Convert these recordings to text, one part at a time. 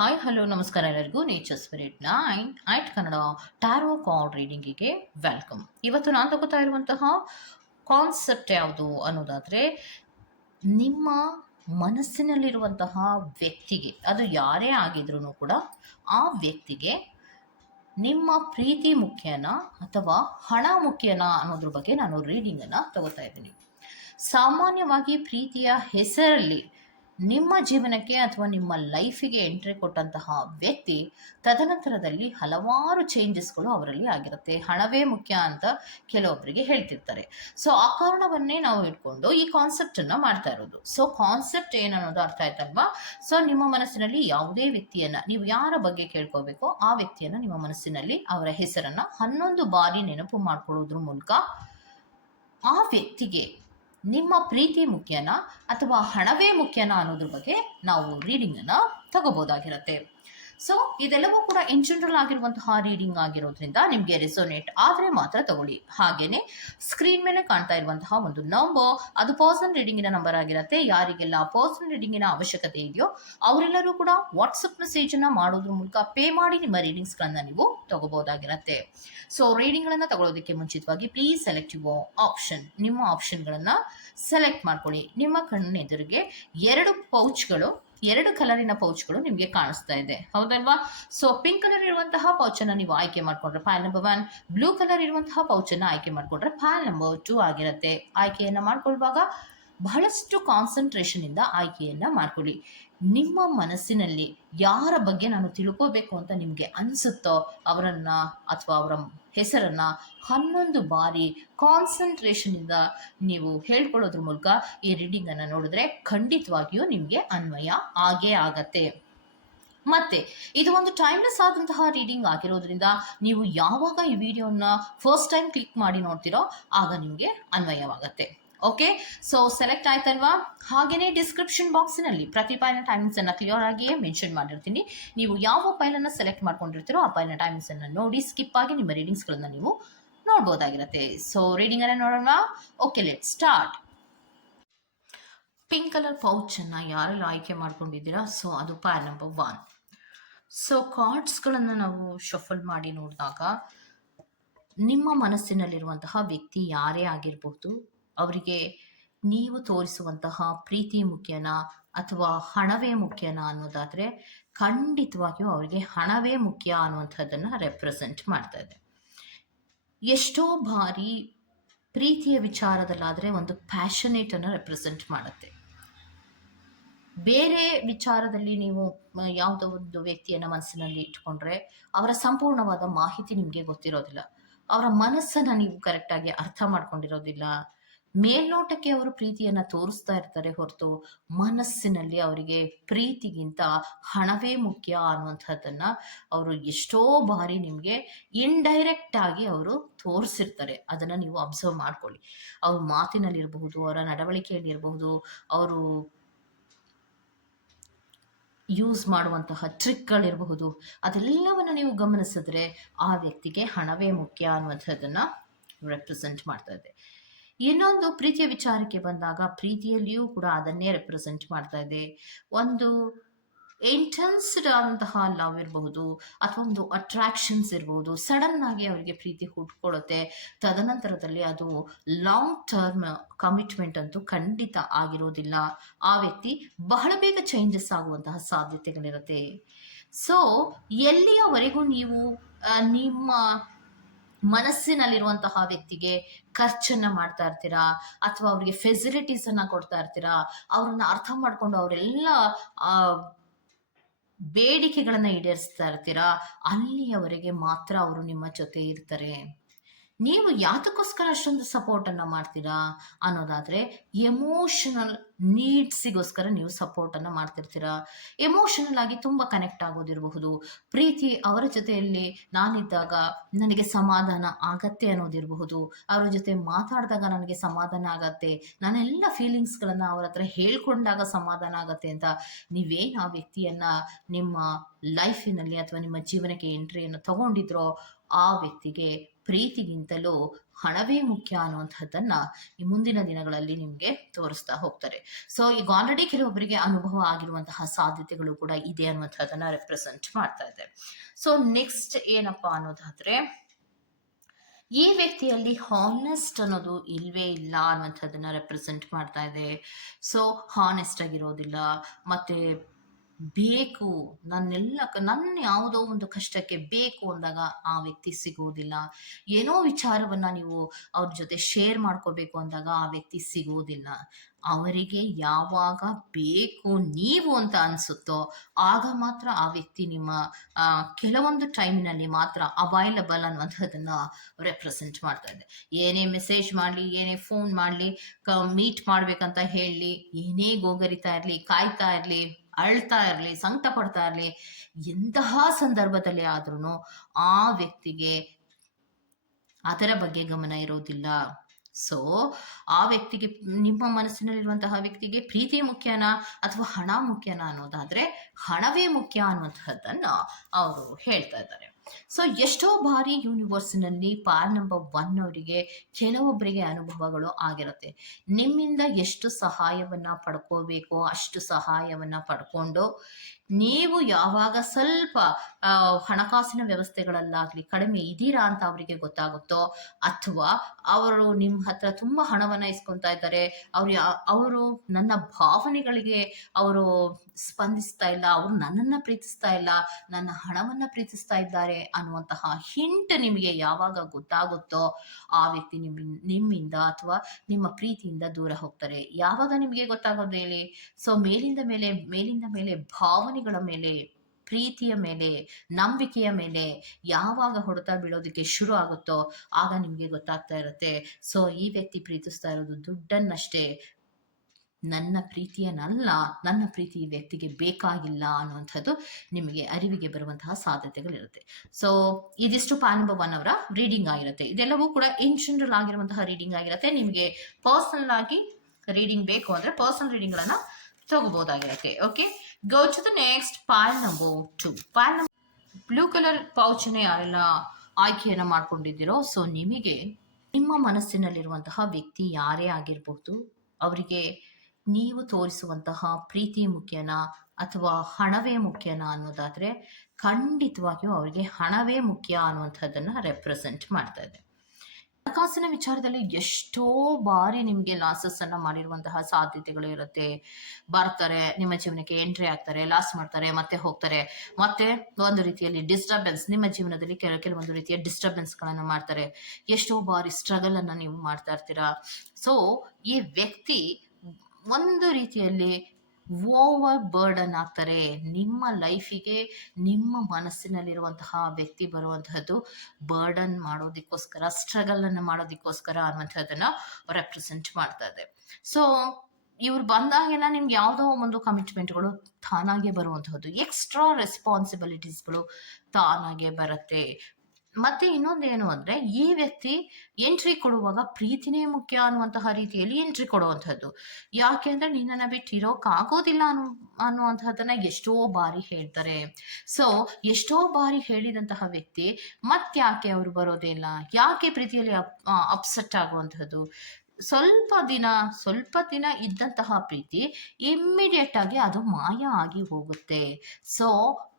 Hi hello ನಮಸ್ಕಾರ ಎಲ್ಲರಿಗೂ nature spirit 9 Kannada tarot card ರೀಡಿಂಗಿಗೆ ವೆಲ್ಕಮ್. ಇವತ್ತು ನಾನು ತಗೋತಾ ಇರುವಂತಹ ಕಾನ್ಸೆಪ್ಟ್ ಯಾವುದು ಅನ್ನೋದಾದರೆ, ನಿಮ್ಮ ಮನಸ್ಸಿನಲ್ಲಿರುವಂತಹ ವ್ಯಕ್ತಿಗೆ, ಅದು ಯಾರೇ ಆಗಿದ್ರೂ ಕೂಡ ಆ ವ್ಯಕ್ತಿಗೆ ನಿಮ್ಮ ಪ್ರೀತಿ ಮುಖ್ಯನಾ ಅಥವಾ ಹಣ ಮುಖ್ಯನಾ ಅನ್ನೋದ್ರ ಬಗ್ಗೆ ನಾನು ರೀಡಿಂಗನ್ನು ತಗೋತಾ ಇದ್ದೀನಿ. ಸಾಮಾನ್ಯವಾಗಿ ಪ್ರೀತಿಯ ಹೆಸರಲ್ಲಿ ನಿಮ್ಮ ಜೀವನಕ್ಕೆ ಅಥವಾ ನಿಮ್ಮ ಲೈಫಿಗೆ ಎಂಟ್ರಿ ಕೊಟ್ಟಂತಹ ವ್ಯಕ್ತಿ ತದನಂತರದಲ್ಲಿ ಹಲವಾರು ಚೇಂಜಸ್ಗಳು ಅವರಲ್ಲಿ ಆಗಿರುತ್ತೆ. ಹಣವೇ ಮುಖ್ಯ ಅಂತ ಕೆಲವೊಬ್ಬರಿಗೆ ಹೇಳ್ತಿರ್ತಾರೆ. ಸೊ ಆ ಕಾರಣವನ್ನೇ ನಾವು ಇಟ್ಕೊಂಡು ಈ ಕಾನ್ಸೆಪ್ಟನ್ನು ಮಾಡ್ತಾ ಇರೋದು. ಸೊ ಕಾನ್ಸೆಪ್ಟ್ ಏನನ್ನೋದು ಅರ್ಥ ಆಯ್ತಲ್ವಾ? ಸೊ ನಿಮ್ಮ ಮನಸ್ಸಿನಲ್ಲಿ ಯಾವುದೇ ವ್ಯಕ್ತಿಯನ್ನು ನೀವು ಯಾರ ಬಗ್ಗೆ ಕೇಳ್ಕೋಬೇಕೋ ಆ ವ್ಯಕ್ತಿಯನ್ನು ನಿಮ್ಮ ಮನಸ್ಸಿನಲ್ಲಿ ಅವರ ಹೆಸರನ್ನು 11 ಬಾರಿ ನೆನಪು ಮಾಡ್ಕೊಳ್ಳೋದ್ರ ಮೂಲಕ ಆ ವ್ಯಕ್ತಿಗೆ ನಿಮ್ಮ ಪ್ರೀತಿ ಮುಖ್ಯನಾ ಅಥವಾ ಹಣವೇ ಮುಖ್ಯನಾ ಅನ್ನೋದ್ರ ಬಗ್ಗೆ ನಾವು ರೀಡಿಂಗನ್ನು ತಗೋಬೋದಾಗಿರುತ್ತೆ. ಸೊ ಇದೆಲ್ಲವೂ ಕೂಡ ಇನ್ ಜನರಲ್ ಆಗಿರುವಂತಹ ರೀಡಿಂಗ್ ಆಗಿರೋದ್ರಿಂದ ನಿಮಗೆ ರೆಸೋನೇಟ್ ಆದರೆ ಮಾತ್ರ ತಗೊಳ್ಳಿ. ಹಾಗೆಯೇ ಸ್ಕ್ರೀನ್ ಮೇಲೆ ಕಾಣ್ತಾ ಇರುವಂತಹ ಒಂದು ನಂಬರ್, ಅದು ಪರ್ಸನಲ್ ರೀಡಿಂಗಿನ ನಂಬರ್ ಆಗಿರುತ್ತೆ. ಯಾರಿಗೆಲ್ಲ ಪರ್ಸನಲ್ ರೀಡಿಂಗಿನ ಅವಶ್ಯಕತೆ ಇದೆಯೋ ಅವರೆಲ್ಲರೂ ಕೂಡ ವಾಟ್ಸಪ್ ಮೆಸೇಜನ್ನು ಮಾಡೋದ್ರ ಮೂಲಕ ಪೇ ಮಾಡಿ ನಿಮ್ಮ ರೀಡಿಂಗ್ಸ್ಗಳನ್ನು ನೀವು ತಗೋಬೋದಾಗಿರುತ್ತೆ. ಸೊ ರೀಡಿಂಗ್ಗಳನ್ನು ತಗೊಳ್ಳೋದಕ್ಕೆ ಮುಂಚಿತವಾಗಿ ಪ್ಲೀಸ್ ಸೆಲೆಕ್ಟ್ ಯುವರ್ ಆಪ್ಷನ್. ನಿಮ್ಮ ಆಪ್ಷನ್ಗಳನ್ನು ಸೆಲೆಕ್ಟ್ ಮಾಡ್ಕೊಳ್ಳಿ. ನಿಮ್ಮ ಕಣ್ಣೆದುರಿಗೆ ಎರಡು ಕಲರಿನ ಪೌಚ್ಗಳು ನಿಮಗೆ ಕಾಣಿಸ್ತಾ ಇದೆ, ಹೌದಲ್ವಾ? ಸೊ ಪಿಂಕ್ ಕಲರ್ ಇರುವಂತಹ ಪೌಚನ್ನು ನೀವು ಆಯ್ಕೆ ಮಾಡಿಕೊಂಡ್ರೆ ಪೈಲ್ ನಂಬರ್ 1, ಬ್ಲೂ ಕಲರ್ ಇರುವಂತಹ ಪೌಚನ್ನು ಆಯ್ಕೆ ಮಾಡಿಕೊಂಡ್ರೆ ಪೈಲ್ ನಂಬರ್ 2 ಆಗಿರುತ್ತೆ. ಆಯ್ಕೆಯನ್ನು ಮಾಡ್ಕೊಳ್ಳುವಾಗ ಬಹಳಷ್ಟು ಕಾನ್ಸಂಟ್ರೇಷನ್ ಇಂದ ಆಯ್ಕೆಯನ್ನು ಮಾಡ್ಕೊಳ್ಳಿ. ನಿಮ್ಮ ಮನಸ್ಸಿನಲ್ಲಿ ಯಾರ ಬಗ್ಗೆ ನಾನು ತಿಳ್ಕೋಬೇಕು ಅಂತ ನಿಮಗೆ ಅನಿಸುತ್ತೋ ಅವರನ್ನು ಅಥವಾ ಅವರ ಹೆಸರನ್ನು 11 ಬಾರಿ ಕಾನ್ಸಂಟ್ರೇಷನ್ ಇಂದ ನೀವು ಹೇಳ್ಕೊಳ್ಳೋದ್ರ ಮೂಲಕ ಈ ರೀಡಿಂಗನ್ನು ನೋಡಿದ್ರೆ ಖಂಡಿತವಾಗಿಯೂ ನಿಮಗೆ ಅನ್ವಯ ಆಗೇ ಆಗತ್ತೆ. ಮತ್ತೆ ಇದು ಒಂದು ಟೈಮ್ಲೆಸ್ ಆದಂತಹ ರೀಡಿಂಗ್ ಆಗಿರೋದ್ರಿಂದ ನೀವು ಯಾವಾಗ ಈ ವಿಡಿಯೋನ ಫಸ್ಟ್ ಟೈಮ್ ಕ್ಲಿಕ್ ಮಾಡಿ ನೋಡ್ತೀರೋ ಆಗ ನಿಮಗೆ ಅನ್ವಯವಾಗತ್ತೆ. ಓಕೆ, ಸೊ ಸೆಲೆಕ್ಟ್ ಆಯ್ತಲ್ವಾ? ಹಾಗೆಯೇ ಡಿಸ್ಕ್ರಿಪ್ಷನ್ ಬಾಕ್ಸಿನಲ್ಲಿ ಪ್ರತಿ ಫೈಲ್ನ ಟೈಮಿಂಗ್ಸನ್ನು ಕ್ಲಿಯರ್ ಆಗಿಯೇ ಮೆನ್ಷನ್ ಮಾಡಿರ್ತೀನಿ. ನೀವು ಯಾವ ಫೈಲನ್ನು ಸೆಲೆಕ್ಟ್ ಮಾಡ್ಕೊಂಡಿರ್ತೀರೋ ಆ ಫೈಲ್ನ ಟೈಮಿಂಗ್ಸನ್ನು ನೋಡಿ ಸ್ಕಿಪ್ ಆಗಿ ನಿಮ್ಮ ರೀಡಿಂಗ್ಸ್ಗಳನ್ನು ನೀವು ನೋಡ್ಬೋದಾಗಿರುತ್ತೆ. ಸೊ ರೀಡಿಂಗನ್ನು ನೋಡೋಣ. Okay, let start. Pink colour ಪೌಚನ್ನು ಯಾರೆಲ್ಲ ಆಯ್ಕೆ ಮಾಡ್ಕೊಂಡಿದ್ದೀರಾ, ಸೊ ಅದು ಪೈಲ್ ನಂಬರ್ 1. ಸೊ ಕಾರ್ಡ್ಸ್ಗಳನ್ನು ನಾವು ಶಫಲ್ ಮಾಡಿ ನೋಡಿದಾಗ ನಿಮ್ಮ ಮನಸ್ಸಿನಲ್ಲಿರುವಂತಹ ವ್ಯಕ್ತಿ ಯಾರೇ ಆಗಿರಬಹುದು, ಅವರಿಗೆ ನೀವು ತೋರಿಸುವಂತಹ ಪ್ರೀತಿ ಮುಖ್ಯನಾ ಅಥವಾ ಹಣವೇ ಮುಖ್ಯನಾ ಅನ್ನೋದಾದರೆ ಖಂಡಿತವಾಗಿಯೂ ಅವರಿಗೆ ಹಣವೇ ಮುಖ್ಯ ಅನ್ನುವಂಥದ್ದನ್ನು ರೆಪ್ರೆಸೆಂಟ್ ಮಾಡ್ತಾ ಇದೆ. ಎಷ್ಟೋ ಬಾರಿ ಪ್ರೀತಿಯ ವಿಚಾರದಲ್ಲಾದರೆ ಒಂದು ಪ್ಯಾಷನೇಟನ್ನು ರೆಪ್ರೆಸೆಂಟ್ ಮಾಡುತ್ತೆ. ಬೇರೆ ವಿಚಾರದಲ್ಲಿ ನೀವು ಯಾವುದೋ ಒಂದು ವ್ಯಕ್ತಿಯನ್ನು ಮನಸ್ಸಿನಲ್ಲಿ ಇಟ್ಕೊಂಡ್ರೆ ಅವರ ಸಂಪೂರ್ಣವಾದ ಮಾಹಿತಿ ನಿಮಗೆ ಗೊತ್ತಿರೋದಿಲ್ಲ. ಅವರ ಮನಸ್ಸನ್ನು ನೀವು ಕರೆಕ್ಟಾಗಿ ಅರ್ಥ ಮಾಡ್ಕೊಂಡಿರೋದಿಲ್ಲ. ಮೇಲ್ನೋಟಕ್ಕೆ ಅವರು ಪ್ರೀತಿಯನ್ನು ತೋರಿಸ್ತಾ ಇರ್ತಾರೆ ಹೊರತು ಮನಸ್ಸಿನಲ್ಲಿ ಅವರಿಗೆ ಪ್ರೀತಿಗಿಂತ ಹಣವೇ ಮುಖ್ಯ ಅನ್ನುವಂಥದ್ದನ್ನು ಅವರು ಎಷ್ಟೋ ಬಾರಿ ನಿಮಗೆ ಇಂಡೈರೆಕ್ಟ್ ಆಗಿ ಅವರು ತೋರಿಸಿರ್ತಾರೆ. ಅದನ್ನು ನೀವು ಅಬ್ಸರ್ವ್ ಮಾಡ್ಕೊಳ್ಳಿ. ಅವ್ರ ಮಾತಿನಲ್ಲಿರಬಹುದು, ಅವರ ನಡವಳಿಕೆಯಲ್ಲಿರಬಹುದು, ಅವರು ಯೂಸ್ ಮಾಡುವಂತಹ ಟ್ರಿಕ್ಗಳಿರಬಹುದು, ಅದೆಲ್ಲವನ್ನು ನೀವು ಗಮನಿಸಿದ್ರೆ ಆ ವ್ಯಕ್ತಿಗೆ ಹಣವೇ ಮುಖ್ಯ ಅನ್ನುವಂಥದ್ದನ್ನು ರೆಪ್ರೆಸೆಂಟ್ ಮಾಡ್ತಾ ಇದೆ. ಇನ್ನೊಂದು ಪ್ರೀತಿಯ ವಿಚಾರಕ್ಕೆ ಬಂದಾಗ ಪ್ರೀತಿಯಲ್ಲಿಯೂ ಕೂಡ ಅದನ್ನೇ ರೆಪ್ರೆಸೆಂಟ್ ಮಾಡ್ತಾ ಇದೆ. ಒಂದು ಇಂಟೆನ್ಸ್ಡ್ ಆದಂತಹ ಲವ್ ಇರಬಹುದು ಅಥವಾ ಒಂದು ಅಟ್ರಾಕ್ಷನ್ಸ್ ಇರಬಹುದು. ಸಡನ್ ಆಗಿ ಅವರಿಗೆ ಪ್ರೀತಿ ಹುಟ್ಕೊಳ್ಳುತ್ತೆ. ತದನಂತರದಲ್ಲಿ ಅದು ಲಾಂಗ್ ಟರ್ಮ್ ಕಮಿಟ್ಮೆಂಟ್ ಅಂತೂ ಖಂಡಿತ ಆಗಿರೋದಿಲ್ಲ. ಆ ವ್ಯಕ್ತಿ ಬಹಳ ಬೇಗ ಚೇಂಜಸ್ ಆಗುವಂತಹ ಸಾಧ್ಯತೆಗಳಿರುತ್ತೆ. ಸೊ ಎಲ್ಲಿಯವರೆಗೂ ನೀವು ನಿಮ್ಮ ಮನಸ್ಸಿನಲ್ಲಿರುವಂತಹ ವ್ಯಕ್ತಿಗೆ ಖರ್ಚನ್ನ ಮಾಡ್ತಾ ಇರ್ತೀರಾ ಅಥವಾ ಅವರಿಗೆ ಫೆಸಿಲಿಟೀಸನ್ನು ಕೊಡ್ತಾ ಇರ್ತೀರಾ, ಅವ್ರನ್ನ ಅರ್ಥ ಮಾಡ್ಕೊಂಡು ಅವರೆಲ್ಲ ಬೇಡಿಕೆಗಳನ್ನು ಈಡೇರಿಸ್ತಾ ಇರ್ತೀರಾ, ಅಲ್ಲಿಯವರೆಗೆ ಮಾತ್ರ ಅವರು ನಿಮ್ಮ ಜೊತೆ ಇರ್ತಾರೆ. ನೀವು ಯಾತಕ್ಕೋಸ್ಕರ ಅಷ್ಟೊಂದು ಸಪೋರ್ಟನ್ನು ಮಾಡ್ತೀರಾ ಅನ್ನೋದಾದರೆ ಎಮೋಷನಲ್ ನೀಡ್ಸಿಗೋಸ್ಕರ ನೀವು ಸಪೋರ್ಟನ್ನು ಮಾಡ್ತಿರ್ತೀರಾ. ಎಮೋಷನಲ್ ಆಗಿ ತುಂಬ ಕನೆಕ್ಟ್ ಆಗೋದಿರಬಹುದು. ಪ್ರೀತಿ ಅವರ ಜೊತೆಯಲ್ಲಿ ನಾನಿದ್ದಾಗ ನನಗೆ ಸಮಾಧಾನ ಆಗತ್ತೆ ಅನ್ನೋದಿರಬಹುದು. ಅವರ ಜೊತೆ ಮಾತಾಡಿದಾಗ ನನಗೆ ಸಮಾಧಾನ ಆಗತ್ತೆ, ನಾನೆಲ್ಲ ಫೀಲಿಂಗ್ಸ್ಗಳನ್ನು ಅವ್ರ ಹತ್ರ ಹೇಳ್ಕೊಂಡಾಗ ಸಮಾಧಾನ ಆಗತ್ತೆ ಅಂತ ನೀವೇನು ಆ ವ್ಯಕ್ತಿಯನ್ನು ನಿಮ್ಮ ಲೈಫಿನಲ್ಲಿ ಅಥವಾ ನಿಮ್ಮ ಜೀವನಕ್ಕೆ ಎಂಟ್ರಿಯನ್ನು ತಗೊಂಡಿದ್ರೋ ಆ ವ್ಯಕ್ತಿಗೆ ಪ್ರೀತಿಗಿಂತಲೂ ಹಣವೇ ಮುಖ್ಯ ಅನ್ನುವಂಥದ್ದನ್ನ ಈ ಮುಂದಿನ ದಿನಗಳಲ್ಲಿ ನಿಮ್ಗೆ ತೋರಿಸ್ತಾ ಹೋಗ್ತಾರೆ. ಸೊ ಈಗ ಆಲ್ರೆಡಿ ಕೆಲವೊಬ್ಬರಿಗೆ ಅನುಭವ ಆಗಿರುವಂತಹ ಸಾಧ್ಯತೆಗಳು ಕೂಡ ಇದೆ ಅನ್ನುವಂಥದ್ದನ್ನ ರೆಪ್ರೆಸೆಂಟ್ ಮಾಡ್ತಾ ಇದೆ. ಸೊ ನೆಕ್ಸ್ಟ್ ಏನಪ್ಪಾ ಅನ್ನೋದಾದ್ರೆ, ಈ ವ್ಯಕ್ತಿಯಲ್ಲಿ ಹಾನೆಸ್ಟ್ ಅನ್ನೋದು ಇಲ್ವೇ ಇಲ್ಲ ಅನ್ನುವಂಥದ್ದನ್ನ ರೆಪ್ರೆಸೆಂಟ್ ಮಾಡ್ತಾ ಇದೆ. ಸೊ ಹಾನೆಸ್ಟ್ ಆಗಿರೋದಿಲ್ಲ, ಮತ್ತೆ ಬೇಕು, ನನ್ನ ಯಾವುದೋ ಒಂದು ಕಷ್ಟಕ್ಕೆ ಬೇಕು ಅಂದಾಗ ಆ ವ್ಯಕ್ತಿ ಸಿಗೋದಿಲ್ಲ. ಏನೋ ವಿಚಾರವನ್ನ ನೀವು ಅವ್ರ ಜೊತೆ ಶೇರ್ ಮಾಡ್ಕೋಬೇಕು ಅಂದಾಗ ಆ ವ್ಯಕ್ತಿ ಸಿಗೋದಿಲ್ಲ. ಅವರಿಗೆ ಯಾವಾಗ ಬೇಕು ನೀವು ಅಂತ ಅನ್ಸುತ್ತೋ ಆಗ ಮಾತ್ರ ಆ ವ್ಯಕ್ತಿ ನಿಮ್ಮ ಕೆಲವೊಂದು ಟೈಮಿನಲ್ಲಿ ಮಾತ್ರ ಅವೈಲಬಲ್ ಅನ್ನುವಂಥದ್ದನ್ನ ರೆಪ್ರೆಸೆಂಟ್ ಮಾಡ್ತಾ ಇದೆ. ಏನೇ ಮೆಸೇಜ್ ಮಾಡಲಿ, ಏನೇ ಫೋನ್ ಮಾಡಲಿ, ಮೀಟ್ ಮಾಡ್ಬೇಕಂತ ಹೇಳಿ, ಏನೇ ಗೋಗರಿತಾ ಇರಲಿ, ಕಾಯ್ತಾ ಇರಲಿ, ಅಳ್ತಾ ಇರಲಿ, ಸಂಕಟ ಪಡ್ತಾ ಇರಲಿ, ಎಂತಹ ಸಂದರ್ಭದಲ್ಲಿ ಆದ್ರೂ ಆ ವ್ಯಕ್ತಿಗೆ ಅದರ ಬಗ್ಗೆ ಗಮನ ಇರೋದಿಲ್ಲ. ಸೊ ಆ ವ್ಯಕ್ತಿಗೆ, ನಿಮ್ಮ ಮನಸ್ಸಿನಲ್ಲಿರುವಂತಹ ವ್ಯಕ್ತಿಗೆ ಪ್ರೀತಿ ಮುಖ್ಯನಾ ಅಥವಾ ಹಣ ಮುಖ್ಯನಾ ಅನ್ನೋದಾದ್ರೆ ಹಣವೇ ಮುಖ್ಯ ಅನ್ನುವಂತಹದ್ದನ್ನ ಅವರು ಹೇಳ್ತಾ ಇದ್ದಾರೆ. ಸೊ ಎಷ್ಟೋ ಬಾರಿ ಯೂನಿವರ್ಸ್ನಲ್ಲಿ ಪಾರ್ ನಂಬರ್ 1 ಅವರಿಗೆ ಕೆಲವೊಬ್ಬರಿಗೆ ಅನುಭವಗಳು ಆಗಿರುತ್ತೆ. ನಿಮ್ಮಿಂದ ಎಷ್ಟು ಸಹಾಯವನ್ನ ಪಡ್ಕೋಬೇಕೋ ಅಷ್ಟು ಸಹಾಯವನ್ನ ಪಡ್ಕೊಂಡು ನೀವು ಯಾವಾಗ ಸ್ವಲ್ಪ ಹಣಕಾಸಿನ ವ್ಯವಸ್ಥೆಗಳಲ್ಲಾಗ್ಲಿ ಕಡಿಮೆ ಇದ್ದೀರಾ ಅಂತ ಅವರಿಗೆ ಗೊತ್ತಾಗುತ್ತೋ, ಅಥವಾ ಅವರು ನಿಮ್ಮ ಹತ್ರ ತುಂಬಾ ಹಣವನ್ನ ಇಸ್ಕೊಂತಾ ಇದ್ದಾರೆ, ಅವರು ನನ್ನ ಭಾವನೆಗಳಿಗೆ ಅವರು ಸ್ಪಂದಿಸ್ತಾ ಇಲ್ಲ, ಅವರು ನನ್ನನ್ನ ಪ್ರೀತಿಸ್ತಾ ಇಲ್ಲ, ನನ್ನ ಹಣವನ್ನ ಪ್ರೀತಿಸ್ತಾ ಇದ್ದಾರೆ ಅನ್ನುವಂತಹ ಹಿಂಟ್ ನಿಮಗೆ ಯಾವಾಗ ಗೊತ್ತಾಗುತ್ತೋ ಆ ವ್ಯಕ್ತಿ ನಿಮ್ಮಿಂದ ಅಥವಾ ನಿಮ್ಮ ಪ್ರೀತಿಯಿಂದ ದೂರ ಹೋಗ್ತಾರೆ. ಯಾವಾಗ ನಿಮಗೆ ಗೊತ್ತಾಗೋದು ಹೇಳಿ? ಸೊ ಮೇಲಿಂದ ಮೇಲೆ ಭಾವನೆಗಳ ಮೇಲೆ, ಪ್ರೀತಿಯ ಮೇಲೆ, ನಂಬಿಕೆಯ ಮೇಲೆ ಯಾವಾಗ ಹೊಡೆತ ಬೀಳೋದಕ್ಕೆ ಶುರು ಆಗುತ್ತೋ ಆಗ ನಿಮ್ಗೆ ಗೊತ್ತಾಗ್ತಾ ಇರುತ್ತೆ, ಸೊ ಈ ವ್ಯಕ್ತಿ ಪ್ರೀತಿಸ್ತಾ ಇರೋದು ದುಡ್ಡನ್ನಷ್ಟೇ, ನನ್ನ ಪ್ರೀತಿಯನ್ನಲ್ಲ, ನನ್ನ ಪ್ರೀತಿ ಈ ವ್ಯಕ್ತಿಗೆ ಬೇಕಾಗಿಲ್ಲ ಅನ್ನುವಂಥದ್ದು ನಿಮಗೆ ಅರಿವಿಗೆ ಬರುವಂತಹ ಸಾಧ್ಯತೆಗಳಿರುತ್ತೆ. ಸೊ ಇದಿಷ್ಟು ಪಾರ್ ನಂಬರ್ 1 ಅವರ ರೀಡಿಂಗ್ ಆಗಿರುತ್ತೆ. ಇದೆಲ್ಲವೂ ಕೂಡ ಇನ್ ಜನರಲ್ ಆಗಿರುವಂತಹ ರೀಡಿಂಗ್ ಆಗಿರುತ್ತೆ. ನಿಮಗೆ ಪರ್ಸನಲ್ ಆಗಿ ರೀಡಿಂಗ್ ಬೇಕು ಅಂದ್ರೆ ಪರ್ಸನಲ್ ರೀಡಿಂಗ್ ಗಳನ್ನ ತಗೋಬಹುದಾಗಿರುತ್ತೆ. Okay, go to the next par number 2. Par number blue colour ಪೌಚನ್ನ ಯಾರೆಲ್ಲ ಆಯ್ಕೆಯನ್ನ ಮಾಡ್ಕೊಂಡಿದ್ದೀರೋ, ಸೊ ನಿಮಗೆ ನಿಮ್ಮ ಮನಸ್ಸಿನಲ್ಲಿರುವಂತಹ ವ್ಯಕ್ತಿ ಯಾರೇ ಆಗಿರಬಹುದು, ಅವರಿಗೆ ನೀವು ತೋರಿಸುವಂತಹ ಪ್ರೀತಿ ಮುಖ್ಯನಾ ಅಥವಾ ಹಣವೇ ಮುಖ್ಯನಾ ಅನ್ನೋದಾದ್ರೆ ಖಂಡಿತವಾಗಿಯೂ ಅವರಿಗೆ ಹಣವೇ ಮುಖ್ಯ ಅನ್ನುವಂಥದ್ದನ್ನ ರೆಪ್ರೆಸೆಂಟ್ ಮಾಡ್ತಾ ಇದೆ. ಹಣಕಾಸಿನ ವಿಚಾರದಲ್ಲಿ ಎಷ್ಟೋ ಬಾರಿ ನಿಮಗೆ ಲಾಸಸ್ ಅನ್ನ ಮಾಡಿರುವಂತಹ ಸಾಧ್ಯತೆಗಳು ಇರುತ್ತೆ. ಬರ್ತಾರೆ, ನಿಮ್ಮ ಜೀವನಕ್ಕೆ ಎಂಟ್ರಿ ಆಗ್ತಾರೆ, ಲಾಸ್ ಮಾಡ್ತಾರೆ, ಮತ್ತೆ ಹೋಗ್ತಾರೆ, ಮತ್ತೆ ಒಂದು ರೀತಿಯಲ್ಲಿ ಡಿಸ್ಟರ್ಬೆನ್ಸ್, ನಿಮ್ಮ ಜೀವನದಲ್ಲಿ ಕೆಲವೊಂದು ರೀತಿಯ ಡಿಸ್ಟರ್ಬೆನ್ಸ್ ಗಳನ್ನ ಮಾಡ್ತಾರೆ. ಎಷ್ಟೋ ಬಾರಿ ಸ್ಟ್ರಗಲ್ ಅನ್ನ ನೀವು ಮಾಡ್ತಾ ಇರ್ತೀರಾ. ಸೊ ಈ ವ್ಯಕ್ತಿ ಒಂದು ರೀತಿಯಲ್ಲಿ ಓವರ್ ಬರ್ಡನ್ ಆಗ್ತಾರೆ. ನಿಮ್ಮ ಲೈಫಿಗೆ ನಿಮ್ಮ ಮನಸ್ಸಿನಲ್ಲಿರುವಂತಹ ವ್ಯಕ್ತಿ ಬರುವಂತಹದ್ದು ಬರ್ಡನ್ ಮಾಡೋದಕ್ಕೋಸ್ಕರ, ಸ್ಟ್ರಗಲ್ ಅನ್ನು ಮಾಡೋದಕ್ಕೋಸ್ಕರ ಅನ್ನುವಂಥದ್ದನ್ನ ರೆಪ್ರೆಸೆಂಟ್ ಮಾಡ್ತಾ ಇದೆ. ಸೊ ಇವ್ರು ಬಂದಾಗೆಲ್ಲ ನಿಮ್ಗೆ ಯಾವುದೋ ಒಂದು ಕಮಿಟ್ಮೆಂಟ್ಗಳು ತಾನಾಗೆ ಬರುವಂತಹದ್ದು, ಎಕ್ಸ್ಟ್ರಾ ರೆಸ್ಪಾನ್ಸಿಬಿಲಿಟೀಸ್ಗಳು ತಾನಾಗೆ ಬರುತ್ತೆ. ಮತ್ತೆ ಇನ್ನೊಂದೇನು ಅಂದ್ರೆ, ಈ ವ್ಯಕ್ತಿ ಎಂಟ್ರಿ ಕೊಡುವಾಗ ಪ್ರೀತಿನೇ ಮುಖ್ಯ ಅನ್ನುವಂತಹ ರೀತಿಯಲ್ಲಿ ಎಂಟ್ರಿ ಕೊಡುವಂಥದ್ದು. ಯಾಕೆ ಅಂದ್ರೆ ನಿನ್ನನ್ನ ಬಿಟ್ಟು ಇರೋಕ್ಕಾಗೋದಿಲ್ಲ ಅನ್ನುವಂತಹದನ್ನ ಎಷ್ಟೋ ಬಾರಿ ಹೇಳ್ತಾರೆ. ಸೊ ಎಷ್ಟೋ ಬಾರಿ ಹೇಳಿದಂತಹ ವ್ಯಕ್ತಿ ಮತ್ತ್ಯಾಕೆ ಅವರು ಬರೋದೇ ಇಲ್ಲ, ಯಾಕೆ ಪ್ರೀತಿಯಲ್ಲಿ ಅಪ್ಸೆಟ್ ಆಗುವಂತಹದ್ದು? ಸ್ವಲ್ಪ ದಿನ ಇದ್ದಂತಹ ಪ್ರೀತಿ ಇಮ್ಮಿಡಿಯೇಟ್ ಆಗಿ ಅದು ಮಾಯ ಆಗಿ ಹೋಗುತ್ತೆ. ಸೊ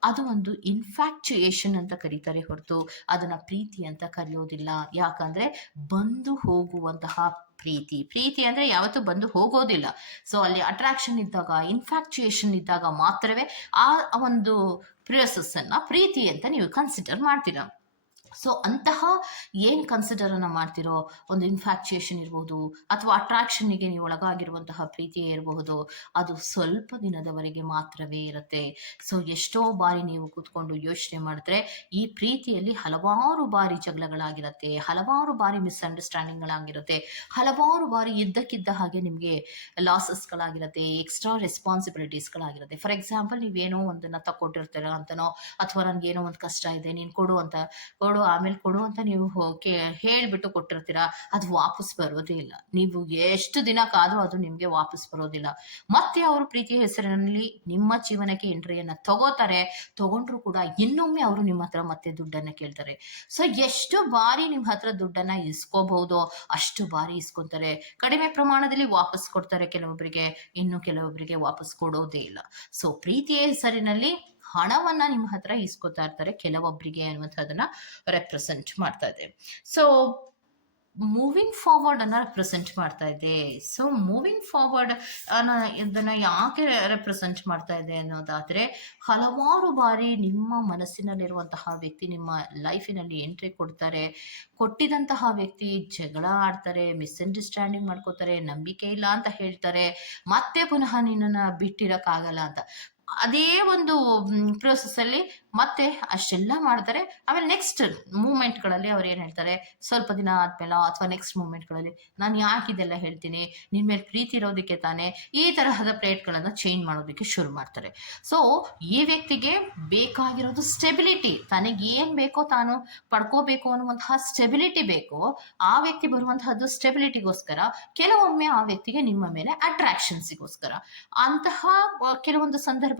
ಅದು ಒಂದು ಇನ್ಫ್ಯಾಕ್ಚುಯೇಷನ್ ಅಂತ ಕರೀತಾರೆ ಹೊರತು ಅದನ್ನ ಪ್ರೀತಿ ಅಂತ ಕರೆಯೋದಿಲ್ಲ. ಯಾಕಂದ್ರೆ ಬಂದು ಹೋಗುವಂತಹ ಪ್ರೀತಿ ಅಂದ್ರೆ ಯಾವತ್ತೂ ಬಂದು ಹೋಗೋದಿಲ್ಲ. ಸೊ ಅಲ್ಲಿ ಅಟ್ರಾಕ್ಷನ್ ಇದ್ದಾಗ, ಇನ್ಫ್ಯಾಕ್ಚುಯೇಷನ್ ಇದ್ದಾಗ ಮಾತ್ರವೇ ಆ ಒಂದು ಪ್ರೋಸೆಸ್ ಅನ್ನ ಪ್ರೀತಿ ಅಂತ ನೀವು ಕನ್ಸಿಡರ್ ಮಾಡ್ತೀರಾ. ಸೊ ಅಂತಹ ಏನ್ ಕನ್ಸಿಡರ್ ಅನ್ನ ಮಾಡ್ತಿರೋ, ಒಂದು ಇನ್ಫ್ಯಾಕ್ಚುಯೇಷನ್ ಇರಬಹುದು ಅಥವಾ ಅಟ್ರಾಕ್ಷನ್ಗೆ ನೀವು ಒಳಗಾಗಿರುವಂತಹ ಪ್ರೀತಿಯೇ ಇರಬಹುದು, ಅದು ಸ್ವಲ್ಪ ದಿನದವರೆಗೆ ಮಾತ್ರವೇ ಇರುತ್ತೆ. ಸೊ ಎಷ್ಟೋ ಬಾರಿ ನೀವು ಕೂತ್ಕೊಂಡು ಯೋಚನೆ ಮಾಡಿದ್ರೆ ಈ ಪ್ರೀತಿಯಲ್ಲಿ ಹಲವಾರು ಬಾರಿ ಜಗಳಗಳಾಗಿರುತ್ತೆ, ಹಲವಾರು ಬಾರಿ ಮಿಸ್ಅಂಡರ್ಸ್ಟ್ಯಾಂಡಿಂಗ್ಗಳಾಗಿರುತ್ತೆ, ಹಲವಾರು ಬಾರಿ ಇದ್ದಕ್ಕಿದ್ದ ಹಾಗೆ ನಿಮಗೆ ಲಾಸಸ್ಗಳಾಗಿರುತ್ತೆ, ಎಕ್ಸ್ಟ್ರಾ ರೆಸ್ಪಾನ್ಸಿಬಿಲಿಟೀಸ್ಗಳಾಗಿರುತ್ತೆ. ಫಾರ್ ಎಕ್ಸಾಂಪಲ್, ನೀವೇನೋ ಒಂದನ್ನ ತಕೊಟ್ಟಿರ್ತೀರ ಅಂತನೋ, ಅಥವಾ ನನ್ಗೇನೋ ಒಂದು ಕಷ್ಟ ಇದೆ, ನೀನು ಕೊಡು ಆಮೇಲೆ ಕೊಡು ಅಂತ ನೀವು ಹೇಳ್ಬಿಟ್ಟು ಕೊಟ್ಟಿರ್ತೀರಾ, ಅದು ವಾಪಸ್ ಬರೋದೇ ಇಲ್ಲ. ನೀವು ಎಷ್ಟು ದಿನ ಕಾದ್ರೂ ಅದು ನಿಮ್ಗೆ ವಾಪಸ್ ಬರೋದಿಲ್ಲ. ಮತ್ತೆ ಅವರು ಪ್ರೀತಿಯ ಹೆಸರಿನಲ್ಲಿ ನಿಮ್ಮ ಜೀವನಕ್ಕೆ ಎಂಟ್ರಿಯನ್ನ ತಗೊಂಡ್ರು ಕೂಡ ಇನ್ನೊಮ್ಮೆ ಅವರು ನಿಮ್ಮ ಹತ್ರ ಮತ್ತೆ ದುಡ್ಡನ್ನ ಕೇಳ್ತಾರೆ. ಸೊ ಎಷ್ಟು ಬಾರಿ ನಿಮ್ ಹತ್ರ ದುಡ್ಡನ್ನ ಇಸ್ಕೋಬಹುದೋ ಅಷ್ಟು ಬಾರಿ ಇಸ್ಕೊಂತಾರೆ. ಕಡಿಮೆ ಪ್ರಮಾಣದಲ್ಲಿ ವಾಪಸ್ ಕೊಡ್ತಾರೆ ಕೆಲವೊಬ್ಬರಿಗೆ, ಇನ್ನು ಕೆಲವೊಬ್ಬರಿಗೆ ವಾಪಸ್ ಕೊಡೋದೇ ಇಲ್ಲ. ಸೊ ಪ್ರೀತಿಯ ಹೆಸರಿನಲ್ಲಿ ಹಣವನ್ನ ನಿಮ್ಮ ಹತ್ರ ಇಸ್ಕೊತಾ ಇರ್ತಾರೆ ಕೆಲವೊಬ್ಬರಿಗೆ ಅನ್ನುವಂಥದ್ದನ್ನ ರೆಪ್ರೆಸೆಂಟ್ ಮಾಡ್ತಾ ಇದೆ. ಸೊ ಮೂವಿಂಗ್ ಫಾರ್ವರ್ಡ್ ಅನ್ನ ರೆಪ್ರೆಸೆಂಟ್ ಮಾಡ್ತಾ ಇದೆ. ಸೊ ಮೂವಿಂಗ್ ಫಾರ್ವರ್ಡ್ ಇದನ್ನ ಯಾಕೆ ರೆಪ್ರೆಸೆಂಟ್ ಮಾಡ್ತಾ ಇದೆ ಅನ್ನೋದಾದ್ರೆ, ಹಲವಾರು ಬಾರಿ ನಿಮ್ಮ ಮನಸ್ಸಿನಲ್ಲಿರುವಂತಹ ವ್ಯಕ್ತಿ ನಿಮ್ಮ ಲೈಫಿನಲ್ಲಿ ಎಂಟ್ರಿ ಕೊಟ್ಟಿದಂತಹ ವ್ಯಕ್ತಿ ಜಗಳ ಆಡ್ತಾರೆ, ಮಿಸ್ಅಂಡರ್ಸ್ಟ್ಯಾಂಡಿಂಗ್ ಮಾಡ್ಕೋತಾರೆ, ನಂಬಿಕೆ ಇಲ್ಲ ಅಂತ ಹೇಳ್ತಾರೆ, ಮತ್ತೆ ಪುನಃ ನಿನ್ನನ್ನ ಬಿಟ್ಟಿರಕ್ಕಾಗಲ್ಲ ಅಂತ ಅದೇ ಒಂದು ಪ್ರೋಸೆಸ್ ಅಲ್ಲಿ ಮತ್ತೆ ಅಷ್ಟೆಲ್ಲ ಮಾಡ್ತಾರೆ. ಆಮೇಲೆ ನೆಕ್ಸ್ಟ್ ಮೂಮೆಂಟ್ಗಳಲ್ಲಿ ಅವ್ರು ಏನ್ ಹೇಳ್ತಾರೆ, ಸ್ವಲ್ಪ ದಿನ ಆದ್ಮೇಲೆ ಅಥವಾ ನೆಕ್ಸ್ಟ್ ಮೂಮೆಂಟ್ಗಳಲ್ಲಿ, ನಾನು ಯಾಕೆ ಇದೆಲ್ಲ ಹೇಳ್ತೀನಿ, ನಿನ್ ಮೇಲೆ ಪ್ರೀತಿ ಇರೋದಕ್ಕೆ ತಾನೇ, ಈ ತರಹದ ಪ್ಲೇಟ್ಗಳನ್ನ ಚೇಂಜ್ ಮಾಡೋದಕ್ಕೆ ಶುರು ಮಾಡ್ತಾರೆ. ಸೊ ಈ ವ್ಯಕ್ತಿಗೆ ಬೇಕಾಗಿರೋದು ಸ್ಟೆಬಿಲಿಟಿ, ತನಗೆ ಏನ್ ಬೇಕೋ ತಾನು ಪಡ್ಕೋಬೇಕು ಅನ್ನುವಂತಹ ಸ್ಟೆಬಿಲಿಟಿ ಬೇಕು. ಆ ವ್ಯಕ್ತಿ ಬರುವಂತಹದ್ದು ಸ್ಟೆಬಿಲಿಟಿಗೋಸ್ಕರ, ಕೆಲವೊಮ್ಮೆ ಆ ವ್ಯಕ್ತಿಗೆ ನಿಮ್ಮ ಮೇಲೆ ಅಟ್ರಾಕ್ಷನ್ಸಿಗೋಸ್ಕರ. ಅಂತಹ ಕೆಲವೊಂದು ಸಂದರ್ಭಗಳಲ್ಲಿ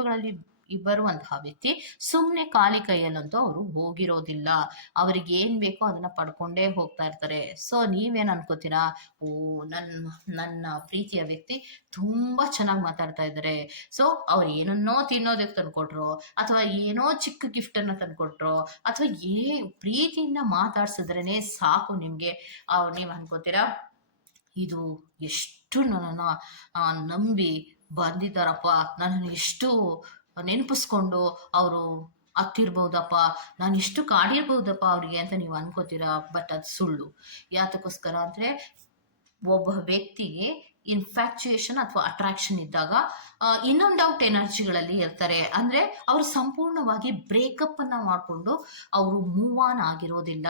ಬರುವಂತಹ ವ್ಯಕ್ತಿ ಸುಮ್ನೆ ಖಾಲಿ ಕೈಯಲ್ಲಂತೂ ಅವರು ಹೋಗಿರೋದಿಲ್ಲ. ಅವ್ರಿಗೆ ಏನ್ ಬೇಕೋ ಅದನ್ನ ಪಡ್ಕೊಂಡೇ ಹೋಗ್ತಾ ಇರ್ತಾರೆ. ಸೊ ನೀವೇನ್ ಅನ್ಕೋತೀರಾ, ಓ ನನ್ನ ಪ್ರೀತಿಯ ವ್ಯಕ್ತಿ ತುಂಬಾ ಚೆನ್ನಾಗಿ ಮಾತಾಡ್ತಾ ಇದ್ದಾರೆ, ಸೊ ಅವ್ರು ಏನನ್ನೋ ತಿನ್ನೋದಕ್ಕೆ ತಂದ್ಕೊಟ್ರು, ಅಥವಾ ಏನೋ ಚಿಕ್ಕ ಗಿಫ್ಟ್ ಅನ್ನ ತಂದ್ಕೊಟ್ರು, ಅಥವಾ ಪ್ರೀತಿಯಿಂದ ಮಾತಾಡ್ಸಿದ್ರೇನೆ ಸಾಕು ನಿಮ್ಗೆ, ನೀವ್ ಅನ್ಕೋತೀರಾ ಇದು ಎಷ್ಟು ನನ್ನನ್ನ ನಂಬಿ ಬಂದಿದ್ದಾರಪ್ಪ, ನನ್ನನ್ನು ಎಷ್ಟು ನೆನಪಿಸ್ಕೊಂಡು ಅವರು ಹತ್ತಿರ್ಬಹುದಪ್ಪ, ನಾನು ಎಷ್ಟು ಕಾಡಿರ್ಬಹುದಪ್ಪ ಅವ್ರಿಗೆ ಅಂತ ನೀವು ಅನ್ಕೋತೀರಾ. ಬಟ್ ಅದು ಸುಳ್ಳು. ಯಾತಕ್ಕೋಸ್ಕರ ಅಂದ್ರೆ, ಒಬ್ಬ ವ್ಯಕ್ತಿಗೆ ಇನ್ಫ್ಯಾಕ್ಚುಯೇಷನ್ ಅಥವಾ ಅಟ್ರಾಕ್ಷನ್ ಇದ್ದಾಗ ಇನ್ನೊಂದು ಔಟ್ ಎನರ್ಜಿಗಳಲ್ಲಿ ಇರ್ತಾರೆ. ಅಂದ್ರೆ ಅವರು ಸಂಪೂರ್ಣವಾಗಿ ಬ್ರೇಕಪ್ ಅನ್ನ ಮಾಡ್ಕೊಂಡು ಅವರು ಮೂವ್ ಆನ್ ಆಗಿರೋದಿಲ್ಲ.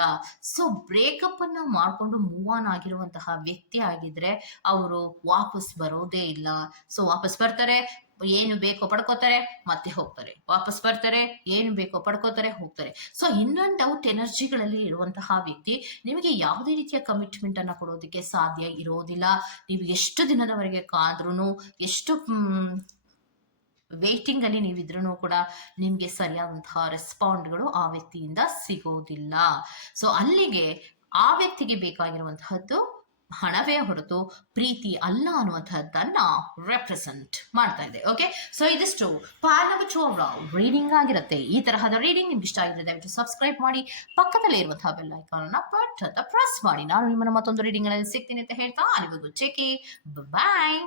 ಸೊ ಬ್ರೇಕಪ್ ಅನ್ನ ಮಾಡ್ಕೊಂಡು ಮೂವ್ ಆನ್ ಆಗಿರುವಂತಹ ವ್ಯಕ್ತಿ ಆಗಿದ್ರೆ ಅವರು ವಾಪಸ್ ಬರೋದೇ ಇಲ್ಲ. ಸೊ ವಾಪಸ್ ಬರ್ತಾರೆ, ಏನು ಬೇಕೋ ಪಡ್ಕೋತಾರೆ, ಮತ್ತೆ ಹೋಗ್ತಾರೆ, ವಾಪಸ್ ಬರ್ತಾರೆ, ಏನು ಬೇಕೋ ಪಡ್ಕೋತಾರೆ, ಹೋಗ್ತಾರೆ. ಸೊ ಇನ್ನೊಂದು ಡೌಟ್ ಎನರ್ಜಿಗಳಲ್ಲಿ ಇರುವಂತಹ ವ್ಯಕ್ತಿ ನಿಮಗೆ ಯಾವುದೇ ರೀತಿಯ ಕಮಿಟ್ಮೆಂಟ್ ಅನ್ನ ಕೊಡೋದಕ್ಕೆ ಸಾಧ್ಯ ಇರೋದಿಲ್ಲ. ನೀವು ಎಷ್ಟು ದಿನದವರೆಗೆ ಕಾದ್ರೂ, ಎಷ್ಟು ವೇಟಿಂಗ್ ಅಲ್ಲಿ ನೀವಿದ್ರೂ ಕೂಡ ನಿಮ್ಗೆ ಸರಿಯಾದಂತಹ ರೆಸ್ಪಾಂಡ್ಗಳು ಆ ವ್ಯಕ್ತಿಯಿಂದ ಸಿಗೋದಿಲ್ಲ. ಸೊ ಅಲ್ಲಿಗೆ ಆ ವ್ಯಕ್ತಿಗೆ ಬೇಕಾಗಿರುವಂತಹದ್ದು ಹಣವೇ ಹೊರತು ಪ್ರೀತಿ ಅಲ್ಲ ಅನ್ನುವಂಥದ್ದನ್ನ ರೆಪ್ರೆಸೆಂಟ್ ಮಾಡ್ತಾ ಇದೆ. ಓಕೆ, ಸೊ ಇದಿಷ್ಟು ರೀಡಿಂಗ್ ಆಗಿರುತ್ತೆ. ಈ ತರಹದ ರೀಡಿಂಗ್ ನಿಮ್ಗೆ ಇಷ್ಟ ಆಗಿದೆ ದಯವಿಟ್ಟು ಸಬ್ಸ್ಕ್ರೈಬ್ ಮಾಡಿ, ಪಕ್ಕದಲ್ಲೇ ಇರುವಂತಹ ಬೆಲ್ ಐಕಾನ್ ಅನ್ನ ಪ್ರೆಸ್ ಮಾಡಿ. ನಾನು ನಿಮ್ಮನ್ನ ಮತ್ತೊಂದು ರೀಡಿಂಗ್ ಅಲ್ಲಿ ಸಿಗ್ತೀನಿ ಅಂತ ಹೇಳ್ತಾ, ಅಲ್ಲಿವರೆಗೂ ಚೆಕ್, ಬಾಯ್.